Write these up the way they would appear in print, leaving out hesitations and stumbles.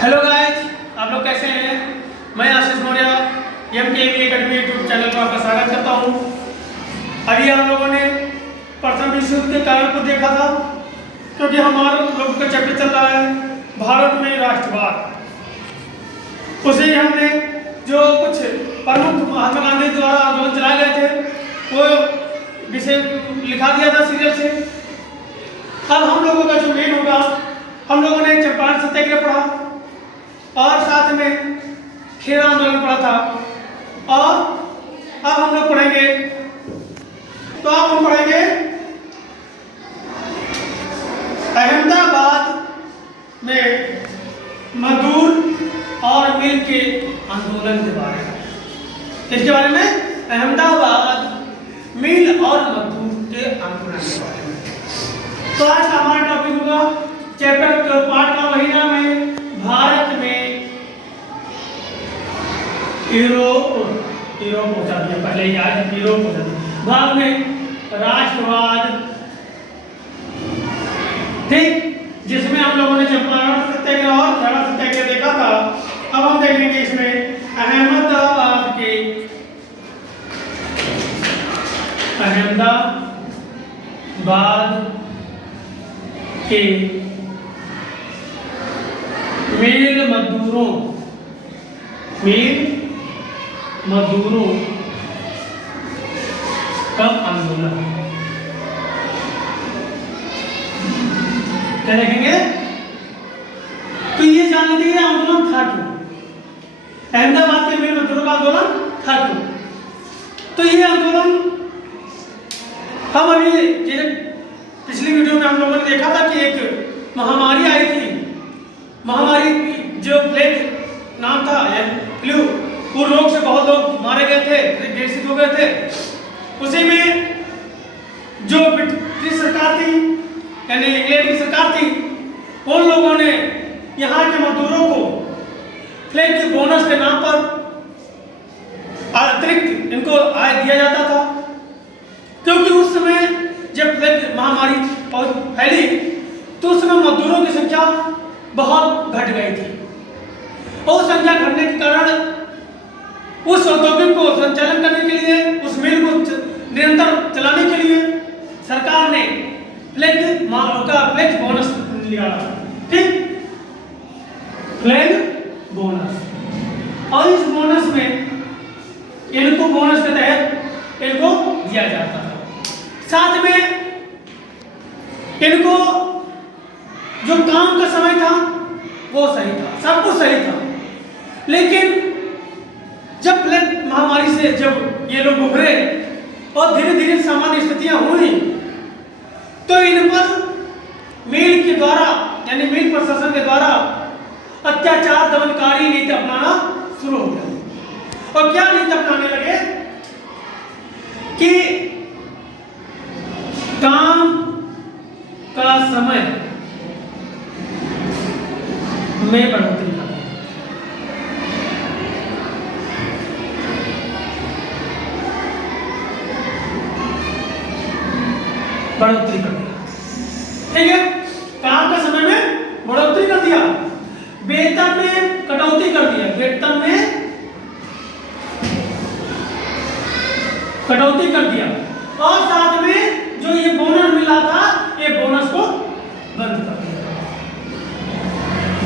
Hello guys, आप लोग कैसे हैं? मैं Ashish Maurya MKV academy YouTube channel पर आपका स्वागत करता हूं। अभी हम लोगों ने प्रथम विश्व युद्ध के कारण को देखा था, क्योंकि हमारे लोगों का चैप्टर चल रहा है भारत में राष्ट्रवाद। उसे हमने जो कुछ प्रमुख महात्मा गांधी द्वारा आंदोलन चलाए गए थे वो विषय लिखा दिया था सीरियल से। अब हम लोगों का जो मेन होगा, हम लोगों ने चंपारण सत्याग्रह पढ़ा और साथ में खेड़ा आंदोलन पढ़ा था। और अब हम लोग पढ़ेंगे, तो अब हम पढ़ेंगे अहमदाबाद में मजदूर और मिल के आंदोलन के बारे में। किसके बारे में? अहमदाबाद मिल और मजदूर के आंदोलन के बारे में। तो आज का हमारा टॉपिक होगा चैप्टर पार्ट का वही नाम है, भारत में यूरोप पहुंचा दिया। पहले ही आज यूरोप पहुंचा दिया। बाद में राष्ट्रवाद, ठीक, जिसमें हम लोगों ने चंपारण सत्याग्रह और खेड़ा सत्याग्रह देखा था। अब हम देखेंगे इसमें अहमदाबाद के मिल मजदूरों का आंदोलन। क्या देखेंगे? तो ये जान लीजिए ये आंदोलन था क्यों, अहमदाबाद के मिल मजदूरों का आंदोलन था क्यों। तो ये आंदोलन हम अभी पिछली वीडियो में हम लोगों ने देखा था कि एक महामारी आई थी। महामारी जो प्लेग नाम था, फ्लू, वो रोग से बहुत लोग मारे गए थे, ग्रसित हो गए थे। उसी में जो ब्रिटिश सरकार थी, यानी इंग्लैंड की सरकार थी, उन लोगों ने यहाँ के मजदूरों को फ्लैग के बोनस के नाम पर अतिरिक्त इनको आय दिया जाता था। क्योंकि उस समय जब प्लेग महामारी फैली तो उस समय मजदूरों की संख्या बहुत घट गई थी। और संख्या घटने के कारण उस औद्योगिक को संचालन करने के लिए, उस मिल को निरंतर चलाने के लिए सरकार ने फ्लैग बोनस लिया, ठीक, फ्लैग बोनस। और इस बोनस में इनको बोनस के तहत इनको दिया जाता था। साथ में इनको जो काम का समय था वो सही था, सब कुछ सही था। लेकिन जब प्लेग महामारी से जब ये लोग उभरे और धीरे धीरे सामान्य स्थितियां हुई, तो इन पर मिल के द्वारा, यानी मिल प्रशासन के द्वारा अत्याचार दमनकारी नीति अपनाना शुरू हो गया। और क्या नीति अपनाने लगे कि काम का समय में बढ़ोतरी कर दी। ठीक है, काम का समय में बढ़ोतरी कर दिया, वेतन में कटौती कर दिया, वेतन में कटौती कर दिया। और साथ में जो ये बोनस मिला था, ये बोनस को बंद कर दिया।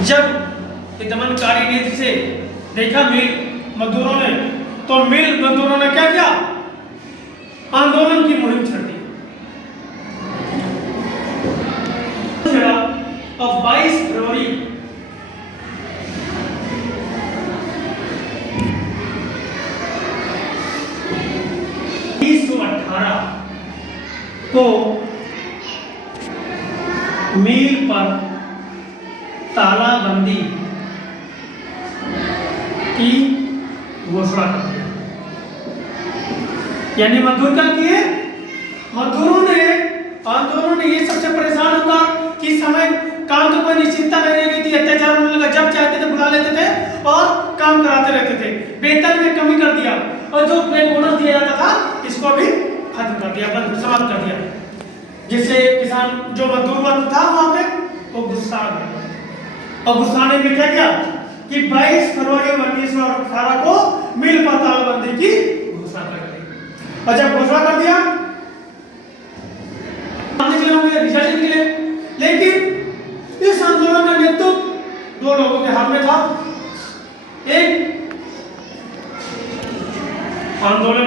जब दमनकारी नीति से देखा मिल मजदूरों ने, तो मिल मजदूरों ने क्या किया? आंदोलन की मुहिम छेड़ दी। अब 22 फरवरी 1918 को मिल पर तालाबंदी की घोषणा कर दी। यानी मजदूर क्या किए? मजदूरों ने ये सबसे परेशान होगा कि समय काम की कोई निश्चितता नहीं रह गई थी, अत्याचार होने लगा, जब चाहते थे बुला लेते थे और काम कराते रहते थे। वेतन में कमी कर दिया और जो बोनस दिया जाता था इसको भी खत्म कर दिया, बंद समाप्त कर दिया, जिससे किसान जो मजदूर वर्ग था वहां पे वो गुस्सा आ गया। और घुसवाने में क्या किया कि 22 फरवरी 1918 को मिल पर तालाबंदी की घोषणा कर दी। और जब घोषणा कर दिया निकले होंगे, रिजल्ट निकले, लेकिन इस आंदोलन का नेतृत्व दो लोगों के हाथ में था। एक आंदोलन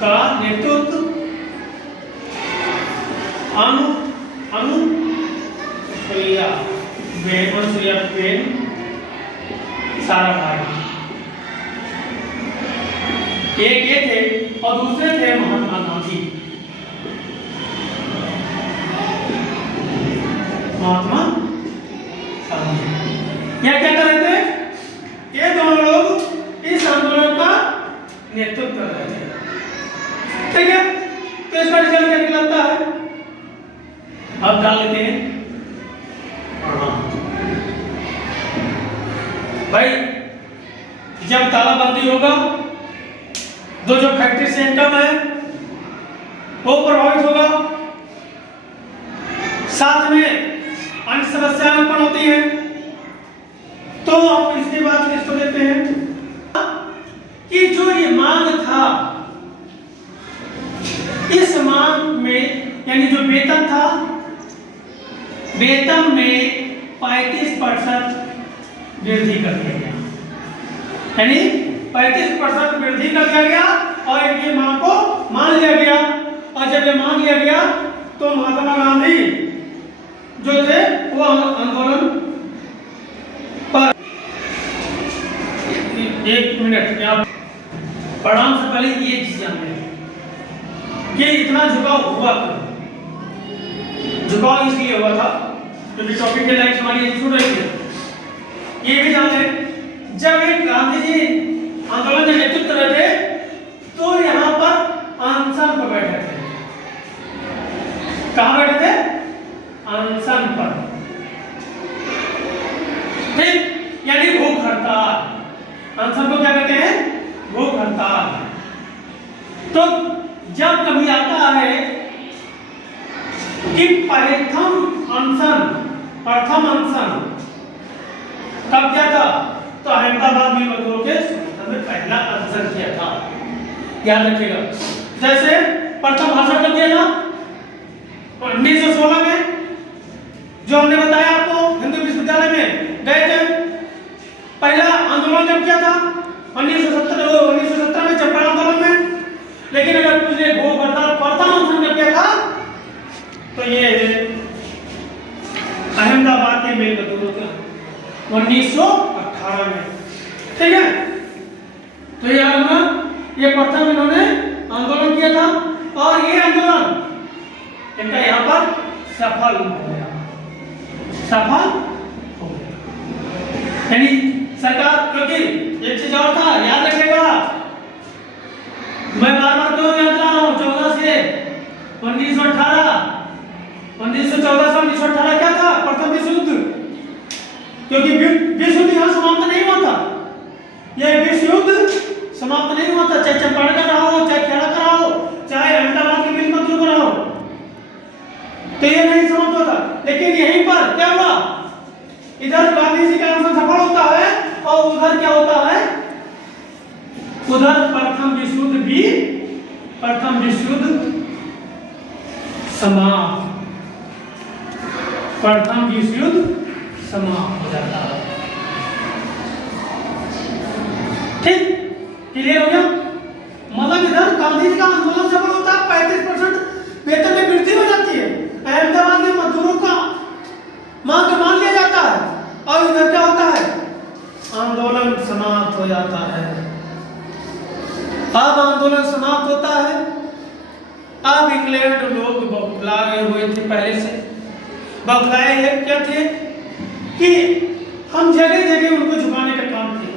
का नेतृत्व अनुसुईया बेन साराभाई, एक ये थे और दूसरे थे महात्मा गांधी। यह क्या कर रहे थे? ये दोनों लोग इस आंदोलन का नेतृत्व कर रहे थे। ठीक है, तो इसका रिजल्ट क्या निकलता है अब डाल लेते हैं। भाई जब तालाबंदी होगा तो जो फैक्ट्री से इनकम है वो प्रभावित होगा, साथ में अन्य समस्याएं उत्पन्न होती हैं। तो हम इसके बाद इसको देते हैं कि जो ये मांग था, इस मांग में यानी जो वेतन था, वेतन में 35% वृद्धि कर दिया गया, यानी 35% वृद्धि कर दिया गया और इनकी मांग को मान लिया गया। और जब ये मान लिया गया तो महात्मा गांधी जो थे वो आंदोलन पर एक मिनट यहाँ परिणाम से पहले ये चीज जानते हैं कि इतना झुकाव हुआ, झुकाव इसलिए हुआ था क्योंकि टॉपिक के लाइन हमारी छूट रही थी। ये भी जानते जब एक गांधी जी आंदोलन का नेतृत्व कर रहे थे तो यहाँ पर अनशन पर बैठे थे। कहाँ बैठे थे? अनशन पर, ठीक, यानी भूख हड़ताल। अनशन को क्या कहते हैं? भूख हड़ताल। तो जब कभी आता है कि प्रथम अनशन कब क्या था? तो अहमदाबाद में मजदूरों के समर्थन में पहला अनशन किया था, याद रखिएगा। जैसे प्रथम भाषण कब दिया था? 1916 में, जो हमने बताया आपको हिंदू विश्वविद्यालय में गए थे। पहला आंदोलन जब किया था 1917 में चंपारण आंदोलन में। लेकिन अगर पूछे भूख हड़ताल प्रथम अनशन जब किया था तो ये अहमदाबाद के मिल मजदूरों का 1918 में, ठीक है। तो ये प्रथम इन्होंने आंदोलन किया था और ये आंदोलन इनका यहाँ पर सफल हो गया, यानी सरकार, क्योंकि एक चीज और था, याद रखिएगा, मैं बार बार क्यों याद दिला रहा हूँ, 14 से 1918, 1914 से 1918 क्या था? प्रथम विश्व युद्ध। क्योंकि विश्व युद्ध यहाँ समाप्त नहीं हुआ था, यह विश्व युद्ध समाप्त नहीं हुआ था, चाहे चंपारण का रहा हो, चाहे खेड़ा का रहा हो, चाहे अहमदाबाद के मिल मजदूर का रहा हो, तो ये नहीं समाप्त होता। लेकिन यहीं पर क्या हुआ? इधर गांधी जी का आंदोलन सफल होता है और उधर क्या होता है? उधर प्रथम विश्व युद्ध समाप्त, प्रथम विश्व युद्ध समाप्त हो जाता है। ठीक, क्लियर हो गया? मतलब इधर गांधी जी का आंदोलन सफल होता है, 35% वेतन में वृद्धि हो जाती है, अहमदाबाद के मजदूरों का मांग मान लिया जाता है, और इधर क्या होता है? आंदोलन समाप्त हो जाता है। अब आंदोलन समाप्त होता है। अब इंग्लैंड लोग बौखलाए हुए थे, पहले से बौखलाए हुए क्या थे कि हम जगह जगह उनको झुकाने का काम किया,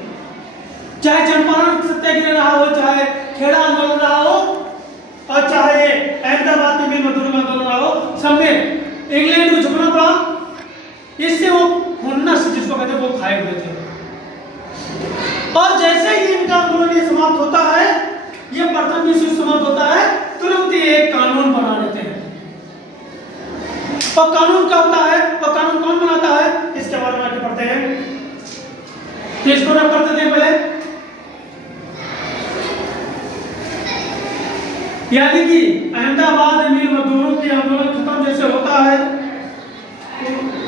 चाहे चंपारण सत्याग्रह रहा हो, चाहे खेड़ा आंदोलन रहा हो, और चाहे अहमदाबाद में मिल मजदूर आंदोलन रहा हो, सब में इंग्लैंड को झुकना पड़ा। इससे वो हुन्नस जिसको कहते हैं वो खाए हुए थे। और जैसे ही इनका आंदोलन ये समाप्त होता है, ये प्रथम विश्व युद्ध समाप्त होता है, तुरंत ये एक कानून बना लेते हैं। और कानून क्या होता है और कानून कौन बनाता है, इसके बारे में आगे पढ़ते हैं। तो इसको रब करते थे पहले, यानी कि अहमदाबाद मिल मजदूरों की आंदोलन खत्म जैसे होता है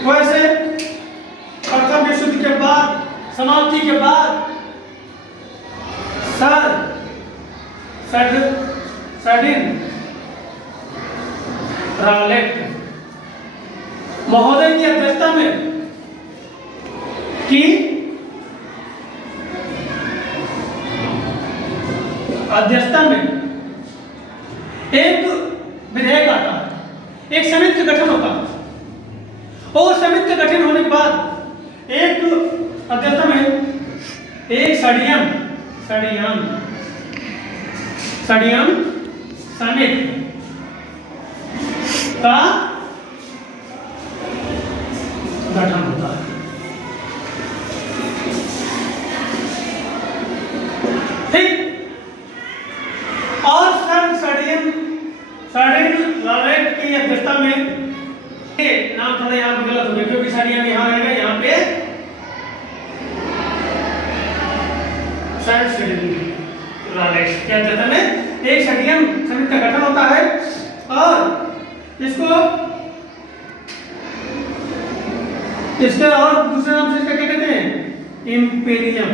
वैसे प्रथम विश्व युद्ध के बाद समाप्ति के बाद सर्डिन रालेट महोदय की अध्यक्षता में एक विधेयक आता है, एक समिति का गठन होता है और समिति का गठन होने के बाद एक अध्यक्षता में एक सडियम समिति का गठन होता है। ठीक, और सर्डिन रालेट की अध्यक्षता में नाम थोड़ा यहाँ पे गलत हो गया क्योंकि सर्डियन यहाँ रहेगा, यहाँ पे रालेट की अध्यक्षता में एक सर्डियन समिति का गठन होता है और इसके और दूसरे नाम से इसका क्या कहते हैं, इम्पेरियम।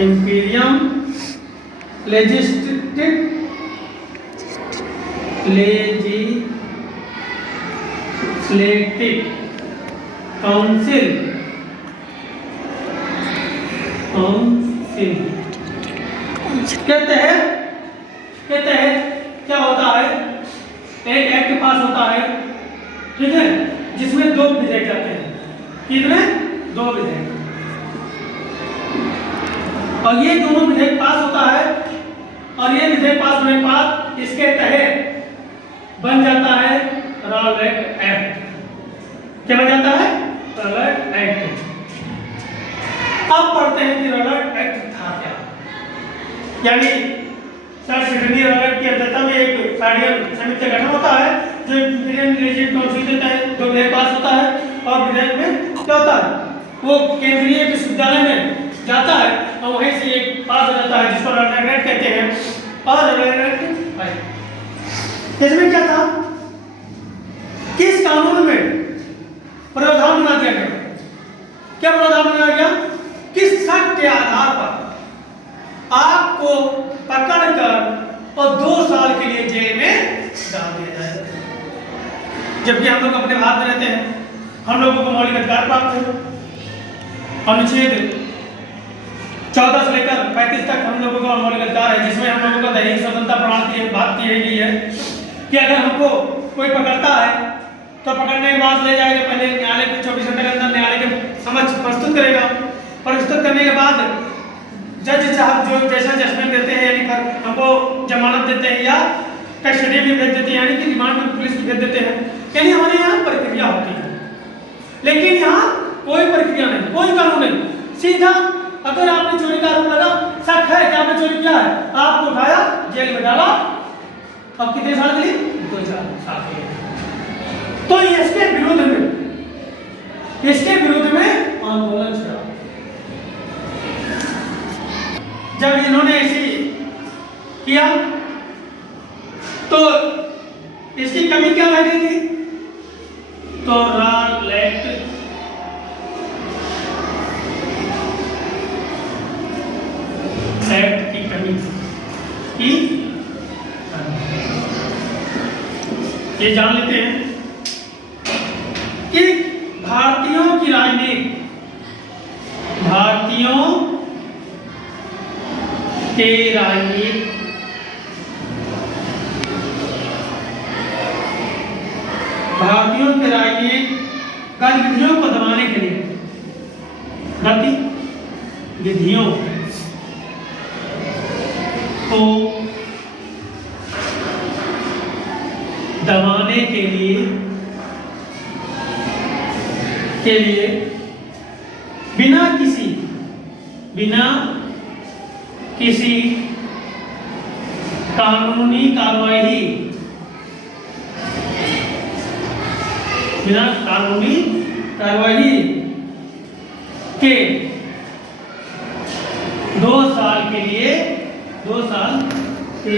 इम्पेरियम लेजिस्लेटिव काउंसिल कहते हैं क्या होता है, एक एक्ट पास होता है, ठीक है, जिसमें दो विधेयक जाते हैं। कितने? दो विधेयक, और ये दोनों विधेयक पास होता है और ये विधेयक पास होने के बाद इसके तहत बन जाता है रालेट एक्ट। क्या बन जाता है? रालेट एक्ट। अब पढ़ते हैं कि रालेट एक्ट था क्या, यानी सिडनी रालेट की अध्यक्षता में एक सर्डियन समिति का गठन होता है जो इंडियन लेजिस्लेटिव काउंसिल देता है, दो विधेयक पास होता है और विधेयक में क्या होता है, वो केंद्रीय विश्वविद्यालय में जाता है और वहीं से एक पास हो जाता है जिसको रालेट एक्ट कहते हैं। और रालेट एक्ट इसमें क्या था, किस कानून में प्रावधान बना दिया गया, क्या प्रावधान बनाया गया, किस शक के आधार पर आपको पकड़कर और 2 साल के लिए जेल में डाल दिया जाए। जबकि हम लोग अपने भारत में रहते हैं, हम लोगों को मौलिक अधिकार प्राप्त है, अनुच्छेद 14 से लेकर 35 तक हम लोगों का मौलिक अधिकार है, जिसमें हम लोगों को दैनिक स्वतंत्रता प्रणाली की बात की गई है कि अगर हमको कोई पकड़ता है तो पकड़ने के बाद ले जाएगा, पहले न्यायालय के 24 घंटे के अंदर न्यायालय के समक्ष प्रस्तुत करेगा। प्रस्तुत करने के बाद जज साहब जो जैसा जजमेंट देते हैं, यानी हमको जमानत देते हैं या कस्टडी भी भेज देते हैं, यानी कि रिमांड में पुलिस भी भेज देते हैं, यानी हमारे यहाँ प्रक्रिया होती है। लेकिन यहाँ कोई प्रक्रिया नहीं, कोई कानून नहीं, सीधा अगर आपने चोरी का आरोप लगा, शक है कि आपने चोरी किया है, आपको उठाया, जेल में डाला, अब कितने साल के लिए? 2 साल के लिए। तो इसके विरुद्ध में आंदोलन छेड़ा। जब इन्होंने ऐसी किया तो इसकी कमी क्या रह गई थी, तो रालेट एक्ट की कमी थी। ये जान लेते हैं कि भारतीयों की राजनीति, भारतीयों के राजनीति गतिविधियों को दबाने के लिए, गतिविधियों को दबाने के लिए बिना किसी कानूनी कार्रवाई बिना कानूनी कार्रवाई के 2 साल के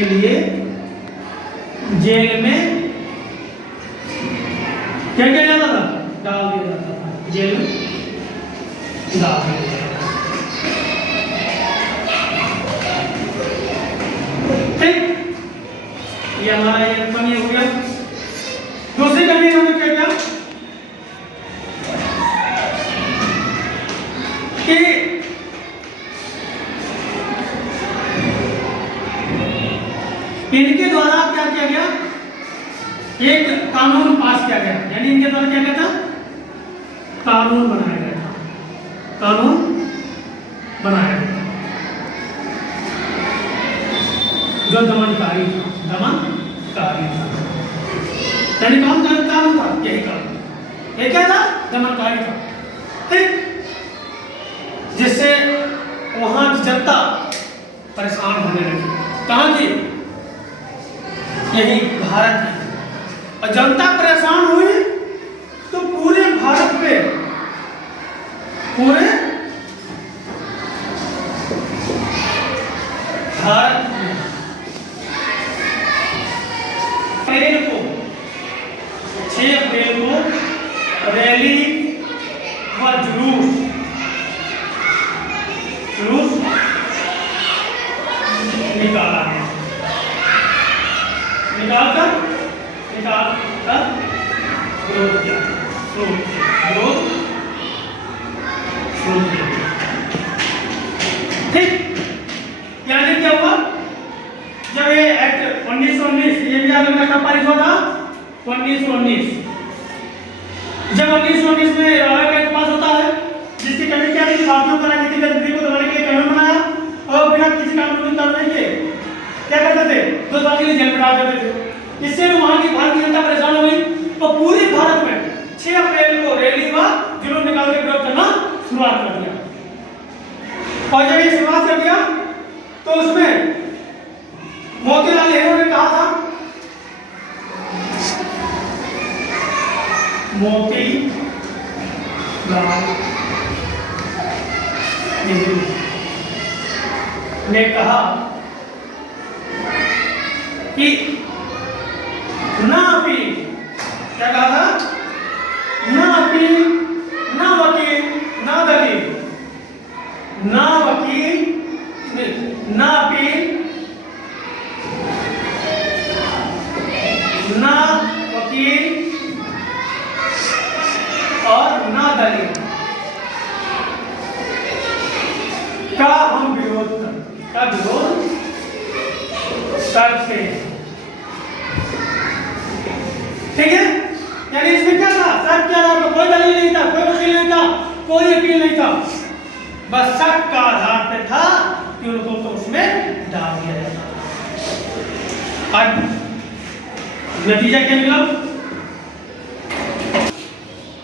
लिए जेल में क्या किया जाता था? डाल दिया जाता था, जेल में डाल दिया जाता था। ठीक, ये हमारा एक कमी हो गया। दूसरी कमी इन्होंने क्या किया कि इनके द्वारा क्या किया गया, एक कानून पास किया गया, यानी इनके द्वारा क्या किया था? कानून बनाया गया था, कानून बनाया गया था जो दमनकारी था, यानी कौन कानून था? यही कानून, ये क्या था? दमनकारी था। ठीक, जिससे वहां की जनता परेशान होने लगी। कहां की? यही भारत की। और जनता परेशान हुई तो पूरे भारत पे, पूरे भारत में 6 अप्रैल को रैली व जुलूस निकाला है। निकालकर विरोध किया, ठीक। यानी क्या हुआ, जब ये एक्ट 1919, ये भी याद रखना कब पारित हुआ था? 1919। जब 1919 में रॉयल एक्ट पास होता है, जिसकी कमी क्या थी? भारतीयों को राजनीतिक गतिविधि को दबाने के लिए कानून बनाया और बिना किसी कानूनी कार्रवाई के क्या करते थे? 2 साल के लिए जेल में डाल देते थे। इससे वहां की भारतीय जनता परेशान हो गई और पूरे भारत में 6 अप्रैल को रैली व जुलूस निकाल के विरोध करना शुरुआत कर दिया। और जब ये शुरुआत कर दिया तो उसमें मोतीलाल नेहरू ने कहा था, मोतीलाल नेहरू ने कहा कि ना अपील, क्या कहा था? ना अपील, ना वकील, ना दलील, ना वकील, ना अपील, ना वकील और ना दलील का हम विरोध करते हैं। ठीक है, यानी इसमें क्या था? शक क्या था? कोई दलील नहीं था, कोई वकील नहीं था, कोई अपील नहीं था, बस शक का आधार पे था कि उनको तो उसमें डाल दिया जाता था। और नतीजा क्या निकला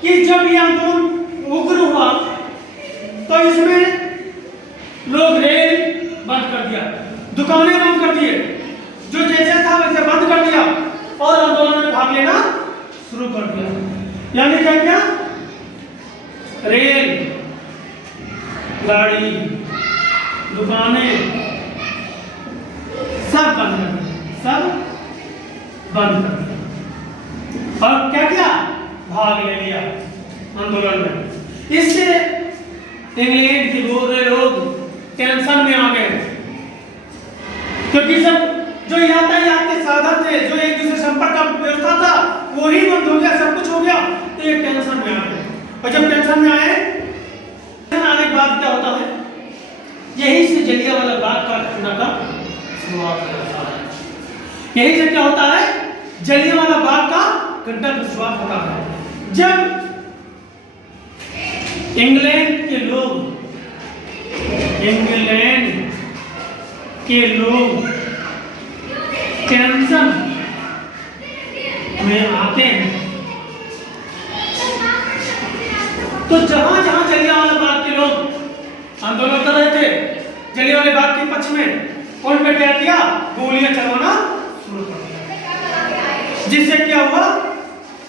कि जब ये आंदोलन उग्र हुआ तो इसमें लोग रेल बंद कर दिया, दुकानें बंद कर दिए, जो जैसे था वैसे बंद कर दिया और आंदोलन में भाग लेना शुरू कर दिया। यानी क्या किया? रेल, गाड़ी, दुकानें सब बंद कर दिया, सब बंद कर दिया। और क्या किया? भाग ले लिया आंदोलन में। इससे इंग्लैंड के लोग टेंशन में आ गए, क्योंकि सब जो यातायात के साधन थे, जो एक दूसरे संपर्क का व्यवस्था था, वही बंद हो गया, सब कुछ हो गया, तो ये टेंशन में आ गए। और जब टेंशन में आए, आने के बाद क्या होता है? यही से जलियांवाला बाग का घटना का शुरुआत होता है। यही से क्या होता है? जलियांवाला बाग का घटना की शुरुआत होता है, जब इंग्लैंड के लोग टेंशन में आते हैं, तो जहां जहां जलियांवाला बाग के लोग आंदोलन कर रहे थे, जलियांवाला बाग के पक्ष में उन्होंने क्या किया, गोलियां चलवाना शुरू कर दिया, जिससे क्या हुआ,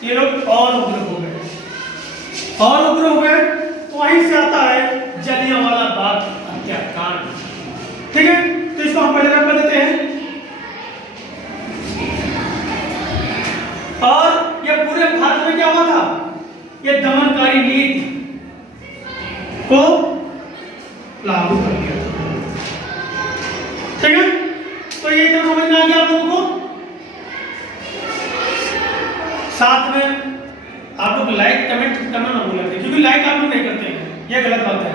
ये लोग और उग्र हो गए, और उग्र हो गए। तो वहीं से आता है जलियांवाला बाग हत्याकांड। ठीक है, तो इसको हम पहले रख देते हैं। और ये पूरे भारत में क्या हुआ था, ये दमनकारी नीति को लागू कर दिया था। ठीक है, तो ये जब समझ में आ गया आप लोगों को। साथ में आप लोग लाइक कमेंट करना ना भूलें, क्योंकि लाइक आप लोग नहीं करते हैं, ये गलत बात है।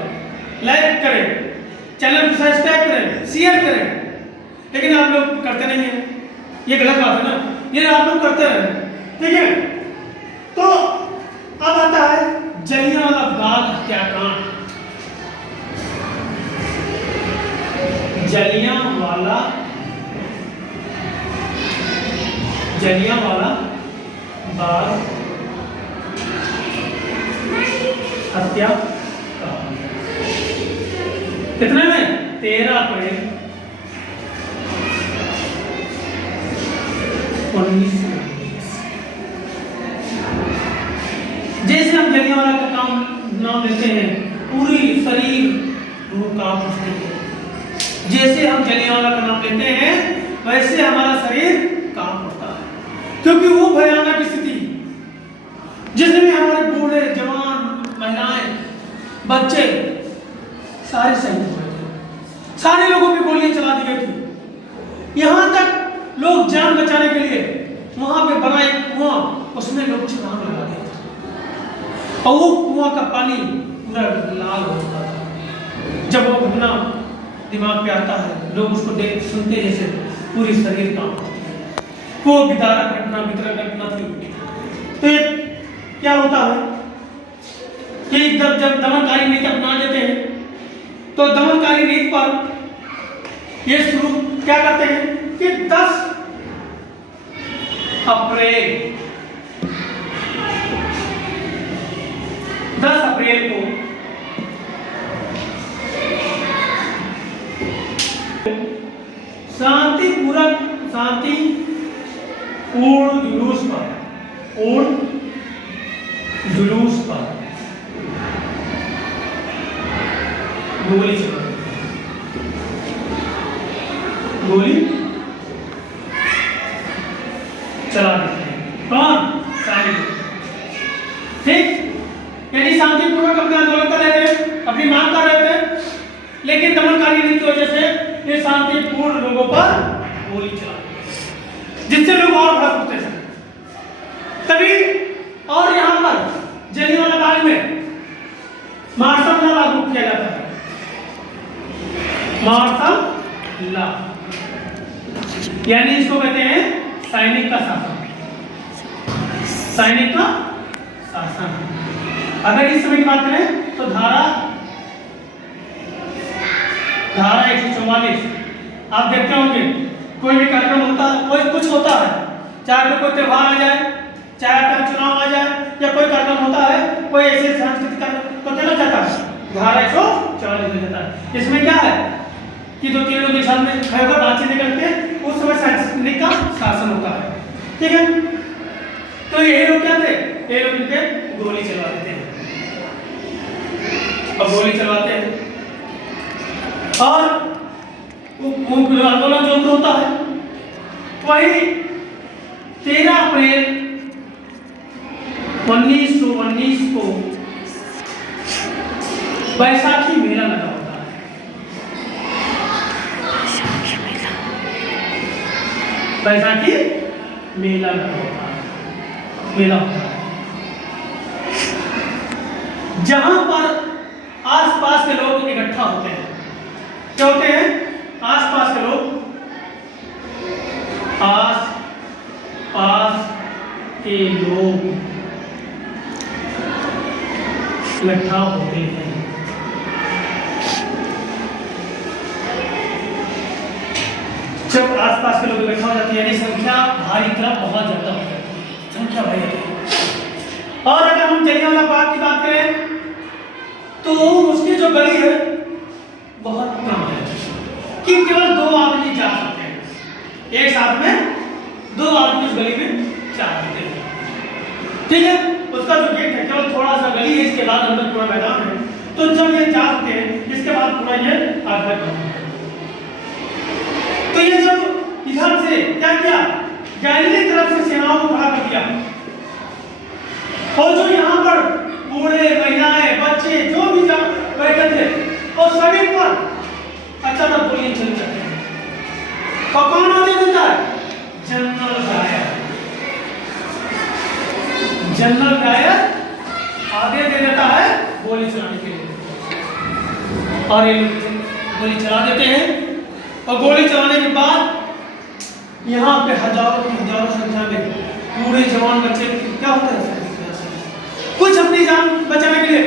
लाइक करें, चैनल को सब्सक्राइब करें, शेयर करें, लेकिन आप लोग करते नहीं हैं, ये गलत बात है ना, ये आप लोग करते रहें। ठीक है, तो अब आता है जलियांवाला बाग हत्याकांड। जलियांवाला बाग हत्याकांड कितने में, 13 अप्रैल 1919। जैसे हम जलियांवाला का नाम लेते हैं, पूरी शरीर कांप उठती है। जैसे हम जलियांवाला का नाम लेते हैं, वैसे हमारा शरीर कांप उठता है, क्योंकि वो भयानक स्थिति जिसमें हमारे बूढ़े, जवान, महिलाएं, बच्चे सारे शहीद हो गए थे, सारे लोगों पे गोलियां चला दी गई थी। यहां तक लोग जान बचाने के लिए वहां पे बना एक कुआं, उसमें लोग छलांग लगा दिए थे, और वो कुआं का पानी पूरा लाल हो चुका था। जब वो घटना दिमाग पे आता है, लोग उसको देख सुनते जैसे पूरी शरीर कांप उठती है। वो विदारक घटना, वितरक घटना थी। तो ये क्या होता है कि जब दमनकारी नीति अपना देते हैं, तो दमनकारी नीति पर ये शुरू क्या करते हैं कि 10 अप्रैल को शांतिपूर्ण जुलूस पर गोली चला देते हैं। कौन? ठीक, यानी शांतिपूर्वक अपने आंदोलन कर रहे थे, अपनी मांग कर रहे थे, लेकिन दमनकारी नीति की वजह से ये शांतिपूर्ण लोगों पर गोली चला, जिससे लोग और भड़क उठते थे। तभी और यहां पर जलियांवाला बाग में मार्शल लॉ लागू किया जाता है। मार्शल लॉ यानी इसको कहते हैं सैनिक का शासन। सैनिक का शासन। अगर इस समय की बात करें तो धारा 144 आप देखते होंगे, कोई भी कार्यक्रम होता है, कोई कुछ होता है, चाहे कोई त्योहार आ जाए, चाहे चुनाव आ जाए, या कोई कार्यक्रम होता है, कोई ऐसे सांस्कृतिक कार्यक्रम तो क्या जाता है, धारा 144 में जाता है। इसमें क्या है कि 2-3 लोग एक साथ में खड़े होकर बातचीत करते हैं, उस समय सैनिक का शासन होता है। ठीक है, तो ये लोग क्या थे, ये लोग इनके गोली चलवा देते हैं, अब गोली चलवाते हैं और आंदोलन जो होता है वही 13 अप्रैल 1919 को बैसाखी मेला लगा होता है। बैसाखी मेला लगा होता है, मेला होता है जहां पर आसपास के लोग इकट्ठा होते हैं। क्या होते हैं? आसपास के लोग, आसपास के लोग इकट्ठा होते हैं। जब आसपास के लोग इकट्ठा हो जाते हैं यानी संख्या भारी तरफ बहुत ज्यादा हो जाती है, संख्या भारी होती है। और अगर हम जलियांवाला बाग की बात करें तो उसकी जो गली है बहुत कम है। साथ में 2 आदमी उस गली में चार होते हैं। ठीक है, उसका जो गेट है केवल थोड़ा सा गली है, इसके बाद अंदर पूरा मैदान है। तो जब ये जाते हैं इसके बाद पूरा ये आगे बढ़ते हैं। तो ये जब इधर से क्या किया, गैलीली तरफ से सेनाओं को खड़ा कर दिया, और जो यहाँ पर बूढ़े महिलाएं बच्चे जो भी बैठे थे और सभी पर अचानक गोलियां चल जाती है। और कौन आदेश देता है? General Dyer. जनरल डायर आदेश दे देता है गोली चलाने के लिए, और ये लोग गोली चला देते हैं। और गोली चलाने के बाद यहाँ पे हजारों की हजारों संख्या में बूढ़े जवान बच्चे क्या होते हैं, कुछ अपनी जान बचाने के लिए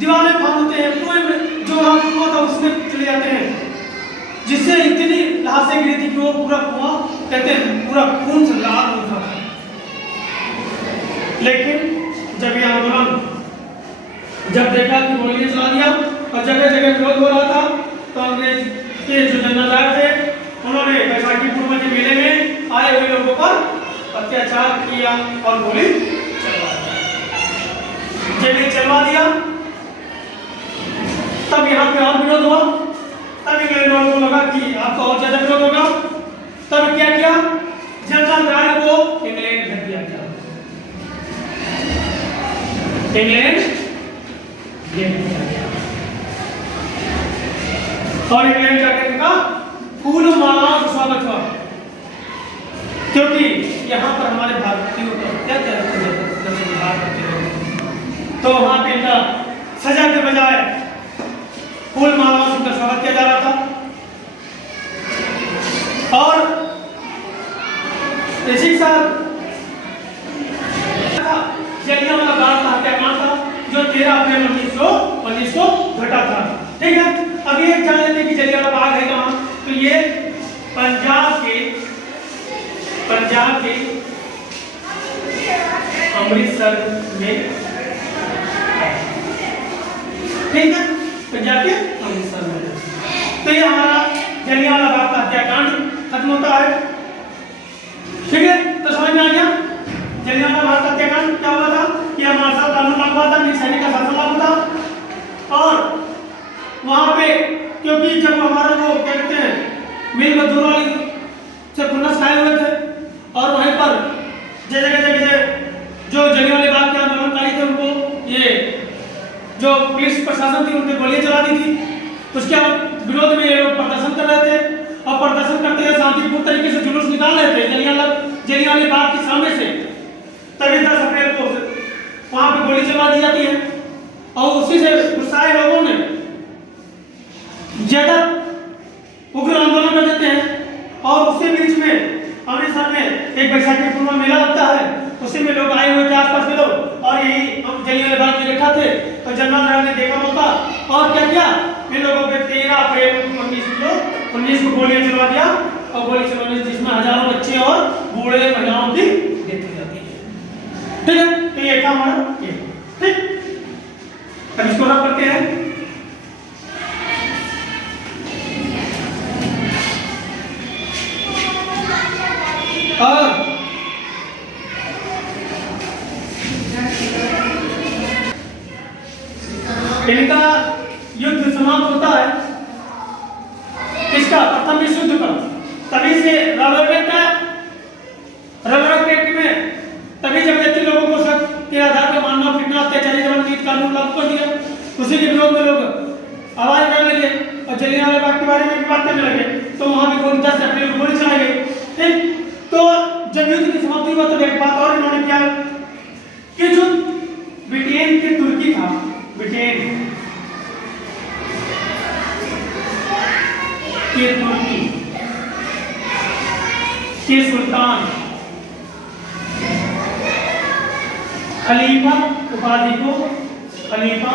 दीवारें फाड़ते हैं, कुएं में जो वहाँ कुआं था उसमें चले जाते हैं, जिससे इतनी लाशें गिरी थी कि वो पूरा कुआं कहते हैं पूरा खून से लाल हो था। लेकिन जब ये आंदोलन जब देखा कि गोलियां चला दिया और जगह जगह विरोध हो रहा था, तो अंग्रेज के जो जनरल थे उन्होंने बैसाखी पूर्व के मेले में आए हुए लोगों पर अत्याचार किया और गोली चलवा दी। जब ये चलवा दिया तब यहाँ पे और विरोध हुआ। तब इंग्लैंड वालों को लगा कि आपका और ज्यादा विरोध होगा। तब क्या किया, जनरल डायर को इंग्लैंड भेज दिया गया। इंग्लैंड भेज दिया गया और इंग्लैंड जाकर उनका फूल मालाओं से स्वागत हुआ, क्योंकि यहाँ पर हमारे भारतीयों को अत्याचार करते हैं। तो वहां पे इनका सजा के बजाय फूल मालाओं से उनका स्वागत किया जा रहा था। और इसी के साथ जलियांवाला बाग का हत्याकांड था जो 13 अप्रैल 1919 को घटा था। ठीक है, अब ये जान लेते हैं कि जलियांवाला बाग है कहाँ। तो ये पंजाब के अमृतसर में, ठीक है, पंजाब के अमृतसर में। तो ये हमारा जलियांवाला बाग का हत्याकांड खत्म होता है। ठीक है, तो समझ में आ गया जलियांवाला बाग का हत्याकांड क्या हुआ था कि हमारे साथ कानून लागू हुआ था, सैनिक का शासन लागू था। और वहां पे क्योंकि जब हमारे वो क्या कहते हैं मिल मजदूरों वाली से खुन्नस खाए हुए थे, और वहीं पर जगह जो जलियांवाला बाग के आंदोलनकारी थे उनको ये जो पुलिस प्रशासन थी उनने गोलियां चला दी थी। उसके विरोध में ये लोग प्रदर्शन कर रहे थे, और प्रदर्शन करते हुए शांतिपूर्ण तरीके से जुलूस निकाल रहे थे जलियांवाला बाग के सामने से। तभी 10 अप्रैल को वहां पे गोली चला दी जाती है, और उसी से गुस्साए लोगों ने ज्यादा उग्र आंदोलन कर देते हैं। और उसी बीच में अमृतसर में एक बैसाखी पूर्व मेला लगता है, उसी में लोग आए हुए थे आसपास के लोग, और यही जलियांवाला बाग में बैठा थे। तो जनरल डायर ने देखा मौका और क्या किया, इन लोगों पे 13 अप्रैल 1919 को गोलियां चलवा दिया, और गोली चलवाने से जिसमें हजारों बच्चे और बूढ़े महिलाओं की डेथ हो जाती है। ठीक है, तो ये था हमारा ये। ठीक, अब इसको रब करते हैं। और इनका युद्ध समाप्त होता है इसका प्रथम विश्व युद्ध का। तभी से रबर एक्ट में तभी जब व्यक्ति लोगों को शक के आधार पर मानना फिरना अत्याचारी जवान नीति कानून लागू कर दिया, उसी के विरोध में लोग आवाज करने लगे और जलियांवाला बाग के बारे में भी बात करने लगे। तो वहां भी 10 अप्रैल को गोली चलाई गई। ठीक, तो जब युद्ध की समाप्ति हुआ तो एक बात और इन्होंने किया कि जो ब्रिटेन के तुर्की था, ब्रिटेन के तुर्की के सुल्तान खलीफा उपाधि को खलीफा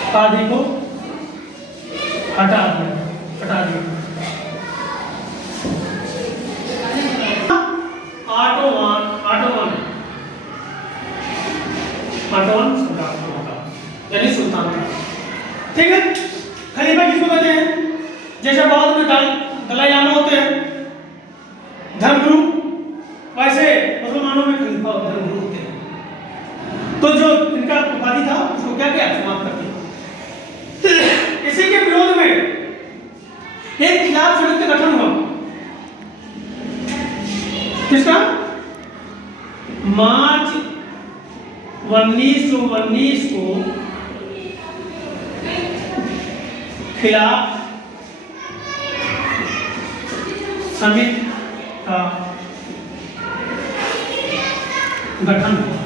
उपाधि को हटा दिया। ऑटोमन यानी सुल्तान। ठीक है, खलीफा किसको कहते हैं? जैसे बौद्ध में दलाई लामा होते हैं धर्मगुरु, वैसे मुसलमानों में खलीफा और धर्मगुरु होते हैं। तो जो इनका उपाधि था उसको क्या किया? समाप्त कर दिया। इसी के विरोध में एक खिलाफ समिति का गठन हुआ। किसका? मार्च 1919 को खिलाफ समिति का गठन हुआ।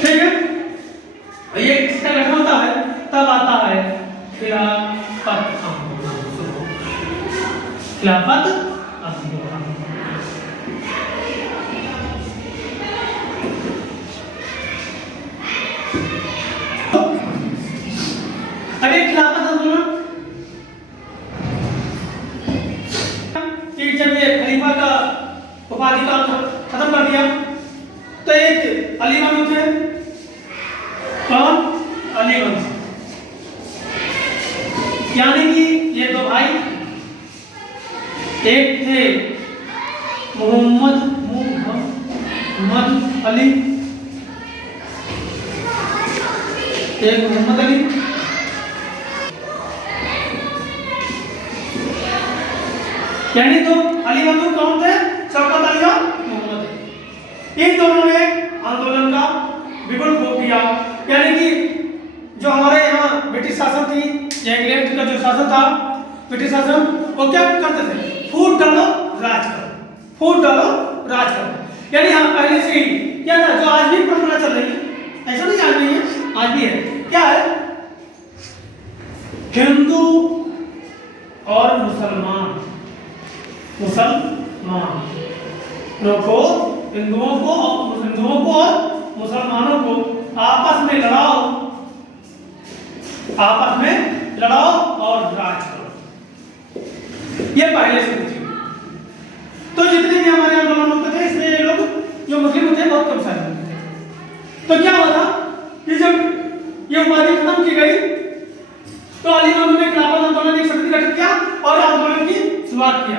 ठीक है, ये किसका गठन होता है? तब आता है खिलाफत आंदोलन। खिलाफत आंदोलन अरे खिलाफत आंदोलन कि जब ये खलीफा का उपाधि का खत्म कर दिया तो एक अली बनो थे। कौन? अली बनो, यानी कि ये दो भाई, एक थे मोहम्मद अली, एक मोहम्मद अली, यानी तो अली बंधु कौन थे? शौकत अली और मोहम्मद अली। इन दोनों ने आंदोलन का विपुल रूप दिया। यानी कि जो हमारे यहाँ ब्रिटिश शासन थी या इंग्लैंड का जो शासन था, ब्रिटिश शासन, वो क्या करते थे? फूट डालो राज करो, फूट डालो राज करो। यानी हाँ, पहले से ही क्या था, जो आज भी परंपरा चल रही है, ऐसा नहीं आज नहीं है, आज भी है। क्या है? हिंदू और मुसलमानों को, हिंदुओं को और मुसलमानों को आपस में लड़ाओ और राज करो। ये पहले से थी। तो जितने भी हमारे आंदोलन होते थे, इसमें ये लोग जो मुस्लिम थे बहुत कम शामिल होते थे। तो क्या हुआ था कि जब ये उपाधि खत्म की गई तो अली बंधु ने खिलाफत आंदोलन एक समिति गठित किया और आंदोलन की शुरुआत किया।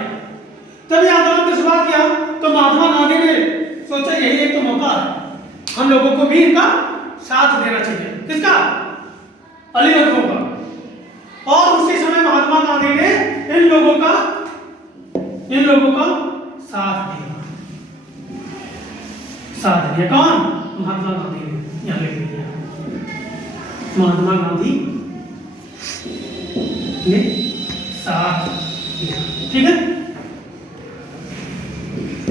तभी आंदोलन की शुरुआत किया तो महात्मा गांधी ने सोचा यही एक तो मौका है, हम लोगों को भी इनका साथ देना चाहिए। किसका? अली बंधु का। और उसी समय महात्मा गांधी ने इन लोगों का साथ दिया। कौन? महात्मा गांधी ने। यहाँ लिख दिया, महात्मा गांधी ने साथ दिया। ठीक है,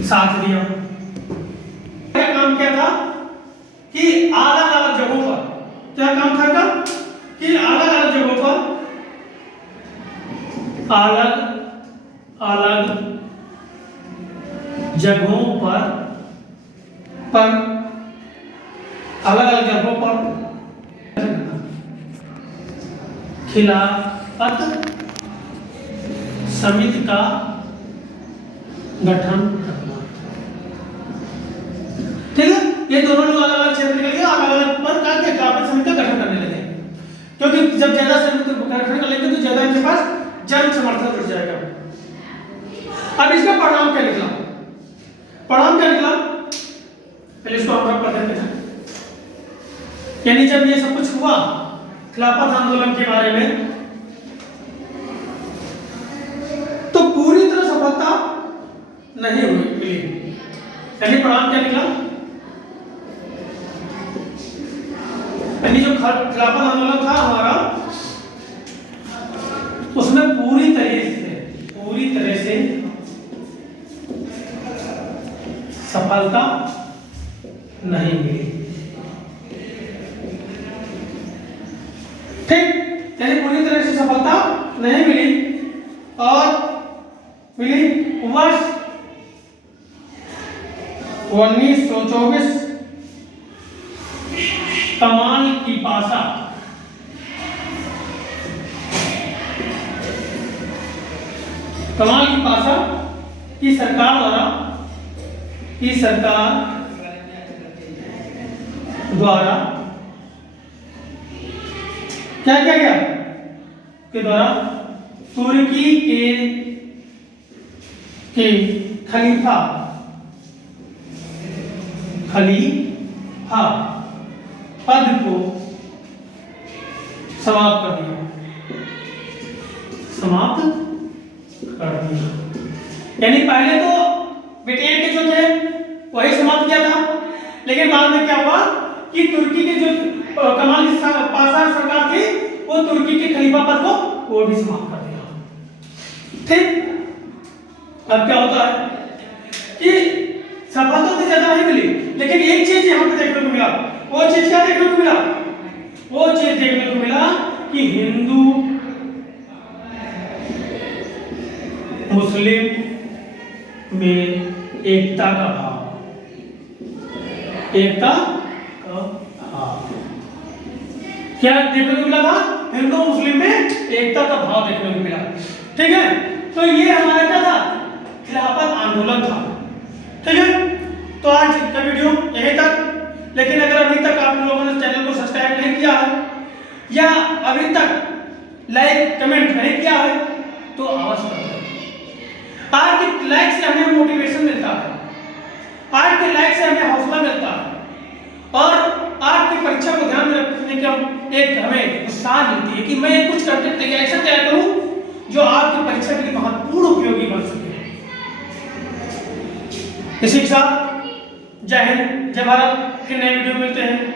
साथ दिया। क्या काम किया था कि अलग अलग जगहों पर, क्या काम था का कि अलग अलग जगहों पर अलग अलग जगहों पर खिलाफत समिति का गठन करना। ठीक है, ये दोनों लोग अलग अलग क्षेत्र के लिए अलग अलग पर खिलाफत समिति का गठन करने लगे, क्योंकि जब ज्यादा समिति गठन कर लेंगे तो ज्यादा इनके पास जन समर्थन जुट जाएगा। अब इसका परिणाम क्या निकला? पहले इसको हम रब कर देते हैं। यानी जब ये सब कुछ हुआ खिलाफत आंदोलन के बारे में, तो पूरी तरह सफलता नहीं मिली। यानी परिणाम क्या निकला? यानी जो खिलाफत आंदोलन था हमारा, उसमें पूरी तरह से सफलता नहीं मिली। ठीक, यानी पूरी तरह से सफलता नहीं मिली और मिली वर्ष 1924 कमाल की पासा की सरकार द्वारा क्या किया गया के द्वारा तुर्की के खलीफा पद को समाप्त कर दिया, यानी पहले तो ब्रिटेन के जो थे वही समाप्त किया था, लेकिन बाद में क्या हुआ कि तुर्की के जो कमाल पासा सरकार थी वो तुर्की के खलीफा पद को वो भी समाप्त कर दिया। ठीक, अब क्या होता है कि सफलता तो ज्यादा नहीं मिली, लेकिन एक चीज यहाँ पे देखने को मिला। वो चीज क्या देखने को मिला? वो चीज देखने को मिला कि हिंदू मुस्लिम में एकता का भाव, क्या देखने को मिला था? हिंदू मुस्लिम में एकता का भाव देखने को मिला। ठीक है, तो ये हमारा क्या था? खिलाफत आंदोलन था। ठीक है, तो आज का वीडियो यहीं तक। लेकिन अगर अभी तक आप लोगों ने चैनल को सब्सक्राइब नहीं किया है या अभी तक लाइक कमेंट नहीं किया है तो अवश्य करें। आपके लाइक से हमें मोटिवेशन मिलता है, आपके लाइक से हमें हौसला मिलता है और आपकी परीक्षा को ध्यान में रखने का एक हमें उत्साह मिलती है कि मैं कुछ करके तैयार करूं जो आपकी परीक्षा के लिए महत्वपूर्ण उपयोगी बन सके। इसी के साथ जय हिंद, जय भारत। फिर नए वीडियो मिलते हैं।